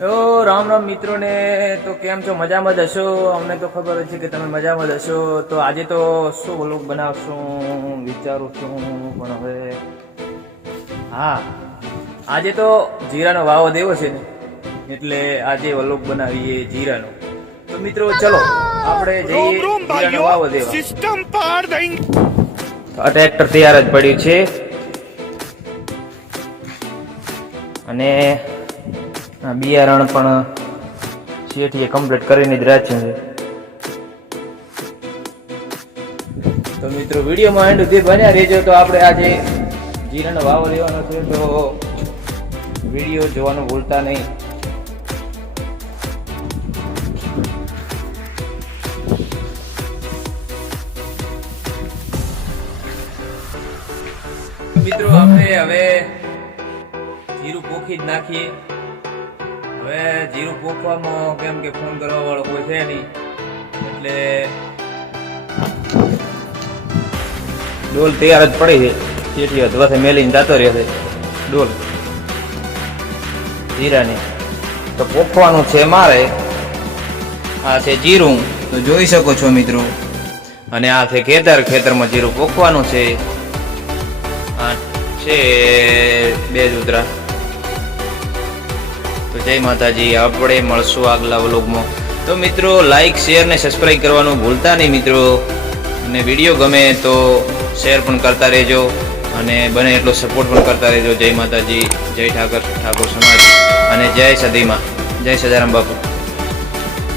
રામ રામ મિત્રોને તો કેમ છો? મજામાં જ હશો? અમને તો ખબર છે કે તમે મજામાં જ હશો. તો આજે તો શું વ્લોગ બનાવશું વિચારું છું, પણ હવે હા, આજે તો જીરાનો વાવો દેવો છે ને, એટલે આજે વ્લોગ બનાવીએ જીરાનો. તો મિત્રો ચલો આપણે જઈએ જીરાનો વાવો દેવા. સિસ્ટમ પાર દેંગે. આ ટ્રેક્ટર તૈયાર જ પડ્યું છે અને બિયારણ પણ શેઠીએ કમ્પ્લીટ કરીને જ રાખ્યું છે. તો મિત્રો વિડીયોમાં એન્ડ સુધી બન્યા રહેજો. તો આપણે આજે જીરાનો વાવો લેવાનો છે, તો વિડીયો જોવાનું ભૂલતા નહીં. મિત્રો આપણે હવે જીરું પોખી જ નાખીએ. હવે જીરું પોખવામાં કેમ કે ફોન કરવા વાળો કોઈ છે નહીં, એટલે ડોલ તૈયાર જ પડી છે. ચેટી હદવાથી મેલીને જતો રહેશે ડોલ જીરાની. તો પોખવાનું છે મારે. આ છે જીરું, તો જોઈ શકો છો મિત્રો. અને આ છે ખેતરમાં જીરું પોખવાનું છે. આ છે 2 ઉતરા. તો જય માતાજી, આપણે મળશું આગલા વ્લોગમાં. તો મિત્રો લાઈક શેર ને સબસ્ક્રાઈબ કરવાનું ભૂલતા નહીં મિત્રો. અને વિડીયો ગમે તો શેર પણ કરતા રહેજો અને બને એટલો સપોર્ટ પણ કરતા રહેજો. જય માતાજી, જય ઠાકોર સમાજ અને જય સદીમાં, જય સદારામ બાપુ.